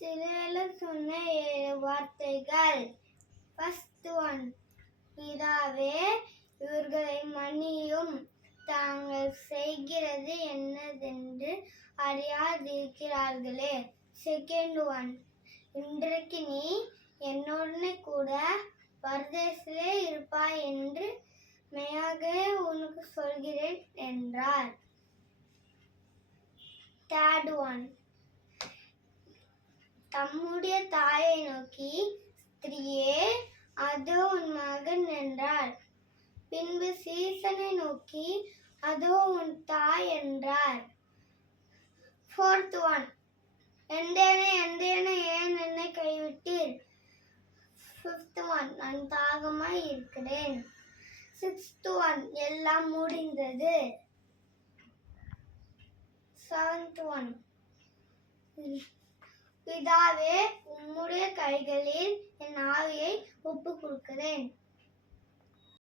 சிலுவையில் சொன்ன 7 வார்த்தைகள். ஃபர்ஸ்ட் ஒன், பிதாவே இவர்களை மன்னியும், தாங்கள் செய்கிறது என்னதென்று அறியாதிருக்கிறார்களே. செகண்ட் ஒன், இன்றைக்கு நீ என்னுடனே கூட பரதேசிலே இருப்பாய் என்று மெய்யாகவே உனக்கு சொல்கிறேன் என்றார். தேர்ட் ஒன், தம்முடைய தாயை நோக்கி, ஸ்திரீயே அதோ உன் மகன் என்றார். பின்பு சீசனை நோக்கி, அதோ உன் தாய் என்றார். ஃபோர்த் ஒன், எந்தேனே ஏன் என்னை கைவிட்டீர்? ஃபிஃப்த் ஒன், நான் தாகமாய் இருக்கிறேன். சிக்ஸ்த் ஒன், எல்லாம் முடிந்தது. செவன்த் ஒன், பிதாவே உம்முடைய கைகளில் என் ஆவியை ஒப்புக் கொடுக்கிறேன்.